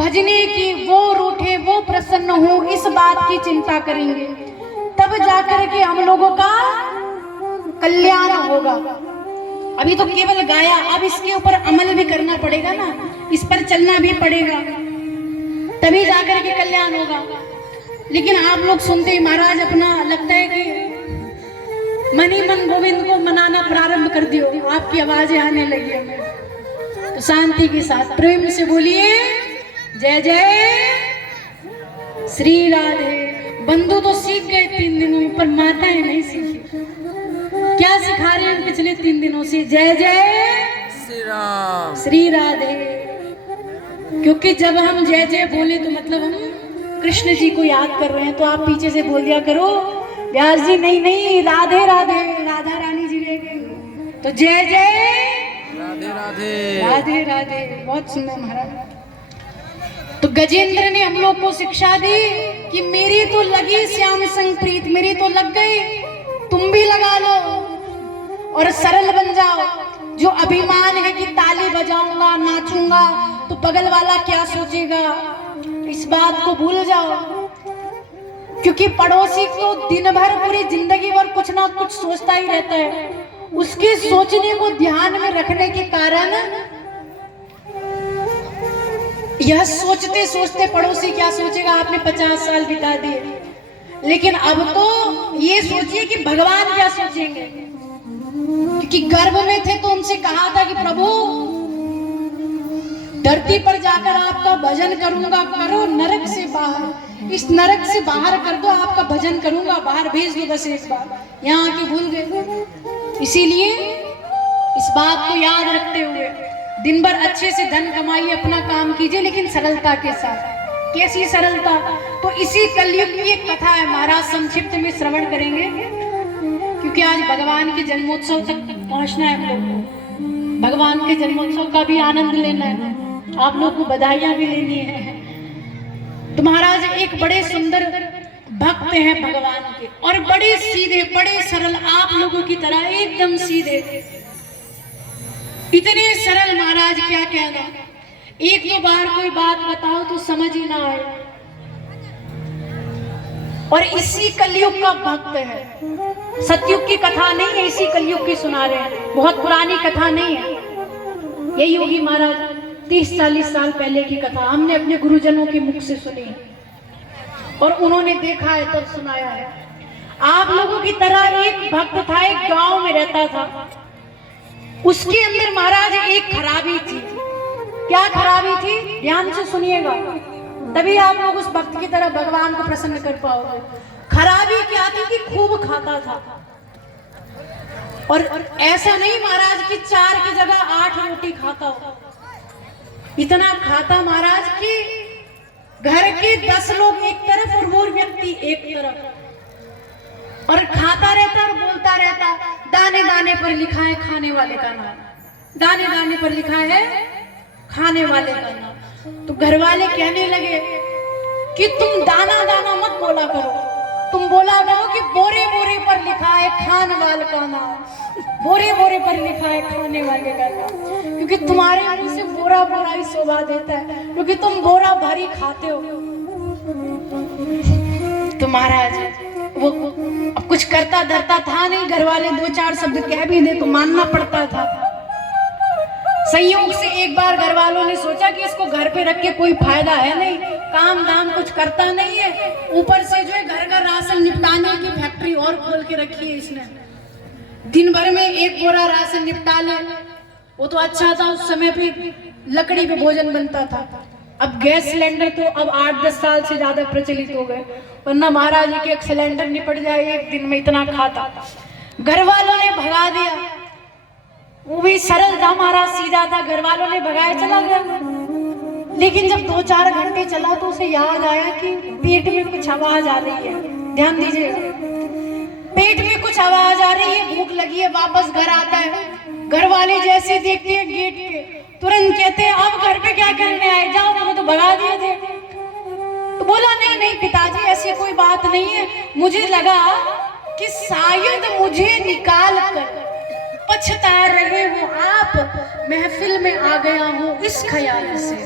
भजने की, वो रूठे वो प्रसन्न हो, इस बात की चिंता करेंगे, तब जाकर के हम लोगों का कल्याण होगा। अभी तो केवल गाया, अब इसके ऊपर अमल भी करना पड़ेगा ना, इस पर चलना भी पड़ेगा, तभी जाकर के कल्याण होगा। लेकिन आप लोग सुनते ही महाराज अपना लगता है कि मन ही मन गोविंद को मनाना प्रारंभ कर दियो, आपकी आवाजें आने लगी हमें। तो शांति के साथ प्रेम से बोलिए जय जय श्री राधे। बंधु तो सीख गए 3 दिनों, पर माताएं नहीं सीखी। क्या सिखा रहे हैं पिछले 3 दिनों से? जय जय श्री राम श्री राधे। क्योंकि जब हम जय जय बोले तो मतलब हम कृष्ण जी को याद कर रहे हैं। तो आप पीछे से बोल दिया करो व्यास जी नहीं नहीं राधे राधे, राधा रानी जी रह गई। तो जय जय राधे राधे राधे राधे। बहुत सुंदर महाराज। तो गजेंद्र ने हम लोग को शिक्षा दी कि मेरी तो लगी श्याम संग प्रीत, मेरी तो लग गई, तुम भी लगा लो और सरल बन जाओ। जो अभिमान है कि ताली बजाऊंगा नाचूंगा तो बगल वाला क्या सोचेगा, इस बात को भूल जाओ। क्योंकि पड़ोसी तो दिन भर पूरी जिंदगी भर कुछ ना कुछ सोचता ही रहता है, उसके सोचने को ध्यान में रखने के कारण यह सोचते सोचते पड़ोसी क्या सोचेगा आपने 50 साल बिता दिए। लेकिन अब तो ये सोचिए कि भगवान क्या सोचेंगे। क्योंकि गर्भ में थे तो उनसे कहा था कि प्रभु धरती पर जाकर आपका भजन करूंगा, करो नरक से बाहर, इस नरक से बाहर कर दो, आपका भजन करूंगा, बाहर भेज दो बस एक बार। यहाँ आके भूल गए। इसीलिए इस बात को याद रखते हुए दिन भर अच्छे से धन कमाइए, अपना काम कीजिए, लेकिन सरलता के साथ। कैसी सरलता? तो इसी कलयुग की एक कथा है महाराज, संक्षिप्त में श्रवण करेंगे क्योंकि आज भगवान के जन्मोत्सव तक पहुंचना है हम लोग को। भगवान के जन्मोत्सव का भी आनंद लेना है, आप लोग को बधाइयां भी लेनी है। तो महाराज एक बड़े सुंदर भक्त हैं भगवान के और बड़े सीधे बड़े सरल, आप लोगों की तरह एकदम सीधे, इतने सरल महाराज क्या कहना। एक दो बार कोई बात बताओ तो समझ ही ना आए। और इसी कलयुग का भक्त है, सतयुग की कथा नहीं है, इसी कलयुग की सुना रहे हैं। बहुत पुरानी कथा नहीं है, यही होगी महाराज 30-40 साल पहले की कथा। हमने अपने गुरुजनों के मुख से सुनी और उन्होंने देखा है तब सुनाया है। आप लोगों की तरह एक भक्त था, एक गांव में रहता था। उसके अंदर महाराज एक खराबी थी। क्या खराबी थी? ध्यान से सुनिएगा, तभी आप लोग उस भक्त की तरह भगवान को प्रसन्न कर पाओगे। खराबी क्या थी कि खूब खाता था। और ऐसा नहीं महाराज कि 4 की जगह 8 रोटी खाता हो, इतना खाता महाराज कि घर के 10 लोग एक तरफ और वो व्यक्ति एक तरफ, और खाता रहता और बोलता रहता। दाने दाने पर लिखा है खाने वाले का नाम, दाने दाने पर लिखा है खाने वाले का नाम। तो घर वाले कहने लगे कि तुम दाना दाना मत बोला करो, तुम बोला करो कि बोरे बोरे पर लिखा है खाने वाले का नाम, बोरे बोरे पर लिखा है खाने वाले का नाम। क्योंकि तुम्हारे मुंह से बोरा बोरा ही शोभा देता है, क्योंकि तुम बोरा भरी खाते हो। तो महाराज वो अब कुछ करता धरता था नहीं, घर वाले 2-4 शब्द कह भी दे तो मानना पड़ता था। संयोग से एक बार घर वालों ने सोचा कि इसको घर पे रख के कोई फायदा है नहीं, काम दाम कुछ करता नहीं है, ऊपर से जो है घर का राशन निपटाने की फैक्ट्री और खोल के रखी है इसने। दिन भर में 1 बोरा राशन निपटा ले, वो तो अच्छा था, उस समय पे लकड़ी पे भोजन बनता था। अब गैस सिलेंडर तो अब 8-10 साल से ज्यादा प्रचलित हो गए, वरना महाराज के एक सिलेंडर निपट जाए एक दिन में, इतना खाता। घर वालों ने भगा दिया, वो भी सरल था महाराज, सीधा था, घर वालों ने भगाया चला गया। लेकिन जब 2-4 घंटे चला तो उसे याद आया कि पेट में कुछ आवाज आ रही है। ध्यान दीजिए, पेट में कुछ आवाज आ रही है, भूख लगी है, वापस घर आता है। घर वाले जैसे देखते हैं गेट पे, तुरंत कहते हैं अब घर पे क्या करने आए, जाओ, वो तो भगा दिए थे। तो बोला नहीं नहीं पिताजी ऐसी कोई बात नहीं है, मुझे लगा कि शायद मुझे निकाल कर पछता रहे हो आप, महफिल में आ गया हूँ इस ख्याल से।